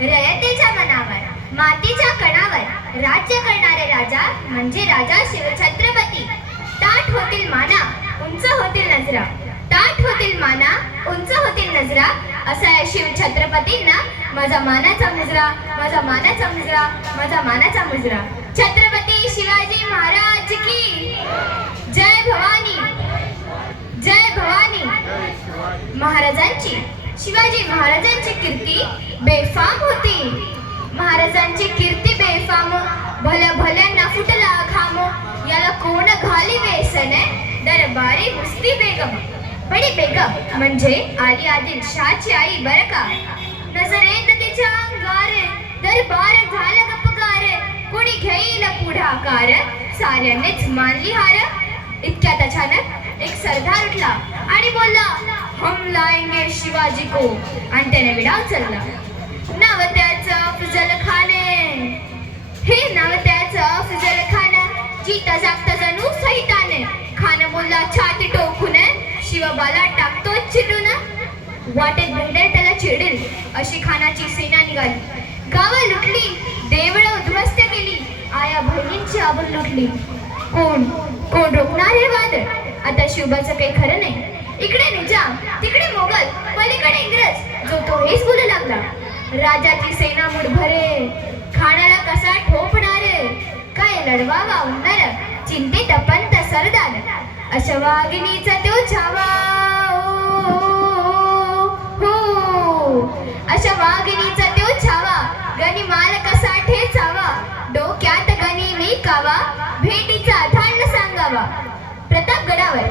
रयतेच्या मनावर मातीच्या कणावर राज्य करणारे राजा म्हणजे राजा शिवछत्रपती. ताठ होतील माना, उंच होतील नजरा, ताठ होतील माना, उंच होतील नजरा, असा या शिवछत्रपतींना माझा मानाचा मुजरा, माझा मानाचा मुजरा, माझा मानाचा मुजरा. छत्रपती शिवाजी महाराज की जय भवानी, जय भवानी. महाराजांची, शिवाजी महाराजांची कीर्ती बेफाम होती. महाराजांची कीर्ती बेफाम, भल्या भल्यांना फुटला घाम. याला कोण घाली वेसने, दरबारी मुस्ती बेगम. बडी बेगम म्हणजे आली आदिल शाहची आई बरं का. नजरेत तिच्या अंगार, दरबार झाला गपगार. कोणी घेईल पुढाकार, साऱ्यांनीच मानली हार. इतक्यात अचानक एक सरदार उठला आणि बोलला, हम लाएंगे शिवाजी को. आणि त्याने विडा उचलला. नाव त्याचं अफजल खान. हे नाव त्याचं अफजल खान. जीता जागता जणू सहिताने. खान बोलला छाती टोकून, शिवबाला टाकतो चिडून. वाटेत भेटेल त्याला चिडेल अशी खानाची सेना निघाली. गावं लुटली, देवळं उद्ध्वस्त केली, आया बहिणींची आबरू लुटली. कोण कोण रोखणार हे वाद. आता शिवबाचं काही खरं नाही. इकडे निजाम, तिकडे मोगल, पलीकडे इंग्रज, जो तो हेच बोलू लागला. राजाची सेना मुठभरे, खानाला कसा ठोपणार. काय लढवावा उन्नर, चिंतेत पंत सरदार. अशा वाघिणीचा तो छावा, हो अशा वाघिणीचा तो छावा. गणी माल कसा ठेचावा, डोक्यात गणी मी कावा. भेटीचा ठाण सांगावा. प्रतापगडावर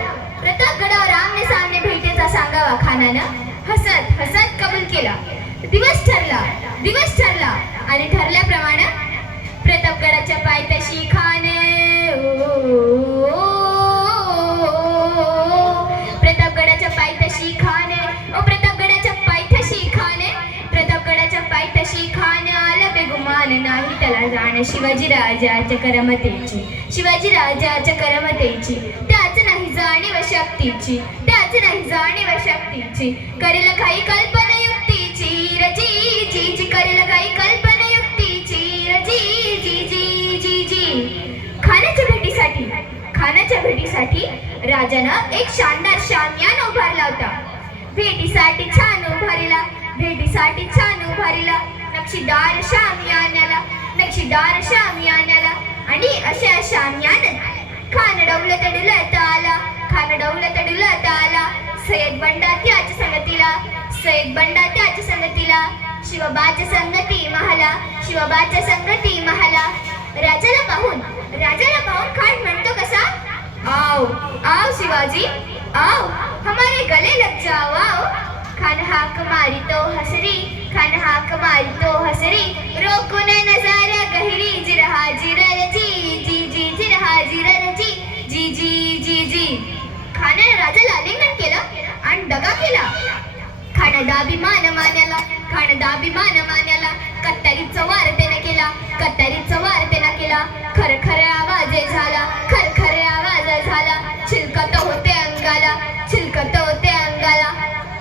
आमने सामने भेटीचा सांगावा. खानानं हसत हसत कबूल केला. दिवस ठरला आणि ठरल्याप्रमाणे प्रतापगडाच्या पायथ्याशी खान, प्रतापगडाच्या पायथ्याशी खान, प्रतापगडाच्या पायथ्याशी खान, प्रतापगडाच्या पायथ्याशी खान. आला बेगुमान नाही त्याला जाण. शिवाजी राजाच्या करमतेची, शिवाजी राजाच्या करमतेची. त्याच नाही जाणीव शक्तीची, त्याच नाही जाणीव शक्तीची. करेल काही कल्पना युक्तीची, रजी जी जी. करेल काही कल्पना युक्तीची, रजी जी जी जी जी. खानाच्या भेटीसाठी राजानं एक शानदार शामियाना उभारला होता. भेटीसाठी छान उभारीला नक्षीदार शामियान्याला आणि अशा शामियान्यात खान डौलत डुलत आला. सय्यद बंडा त्याच्या संगतीला, शिवबाच्या संगती महाला. राजाला पाहून खान म्हणतो कसा, आओ आओ शिवाजी आओ, हमारे गले लग जाओ आओ. खान हाक मारी तो हसरी, रोकून नजारा गहरी. जिरहा जिरर जी जी जी, जिरहा जिरर जी जी जी जी जी. खानाने राजाला आलिंगन केलं आणि दगा केला. खान दाभिमान मान्याला, कत्तरीचा वार त्याने केला. खरखर आवाज झाला, चिलकत होते अंगाला.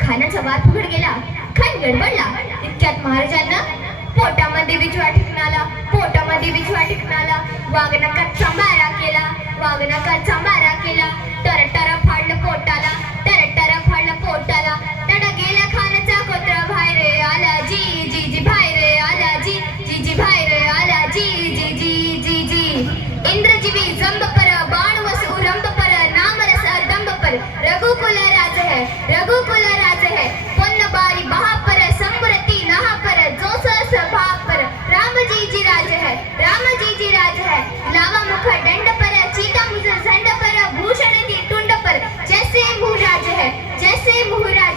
खानाचा वार फुगड गेला. खान गडबडला. इतक्यात महाराजांना पोटामध्ये बिछवा टिकणाला. वाघनकाचा मारा केला. टरटर फाडलं पोटाला. तडा गेला खानाचा कोत्रा. बाहेर आला जी जी जी, बाहेर आला जी जी जी, बाहेर आला जी जी जी जी जी. इंद्रजीवी जंब पर, बाण वस उरंब पर, नामरस दंब पर. रघुकुल राज है, पुन्न बारी बहा पर, संप्रति नहा पर, जो सस भाग पर. रामजी जी राज है, लावा मुख दंड पर, चीता मुझ झंड पर, भूषण दी टुंड पर. जैसे मुहराज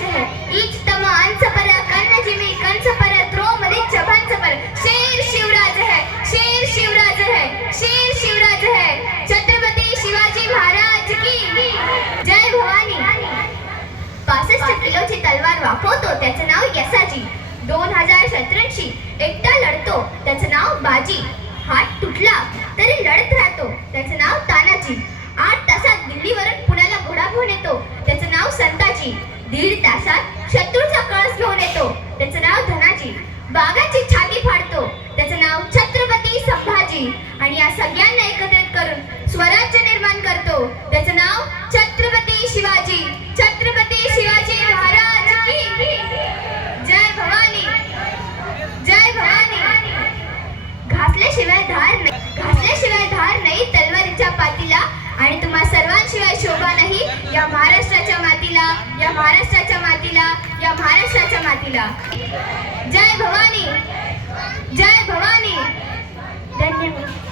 है, ईच तम अंस पर, कर्ण जिमी कंस पर, त्रोम रिच भंस पर. शेर शिवराज है, छत्रपती शिवाजी महाराज की जय भवानी. 65 किलोची तलवार वापरतो त्याचं नाव यसाजी. 2000 शत्रूंशी एकटा लढतो त्याचं नाव बाजी. हात तुटला तरी लढत राहतो त्याचं नाव तानाजी. 8 1.5 तासात शत्रूचा कळस घेऊन येतो, त्याचं नाव धनाजी. बागाची छाती फाडतो, त्याचं नाव छत्रपती संभाजी. आणि या सगळ्यांना एकत्रित करून स्वराज्य निर्माण करतो, त्याचं नाव छत्रपती शिवाजी. छत्रपती शिवाजी महाराज की जय भवानी, जय भवानी. घासल्याशिवाय धार नाही तलवारीच्या पातीला, आणि तुम्हा सर्वांशिवाय शोभा नाही या महाराष्ट्राच्या मातीला, या महाराष्ट्राच्या मातीला, या महाराष्ट्राच्या मातीला. जय भवानी, जय भवानी. धन्यवाद.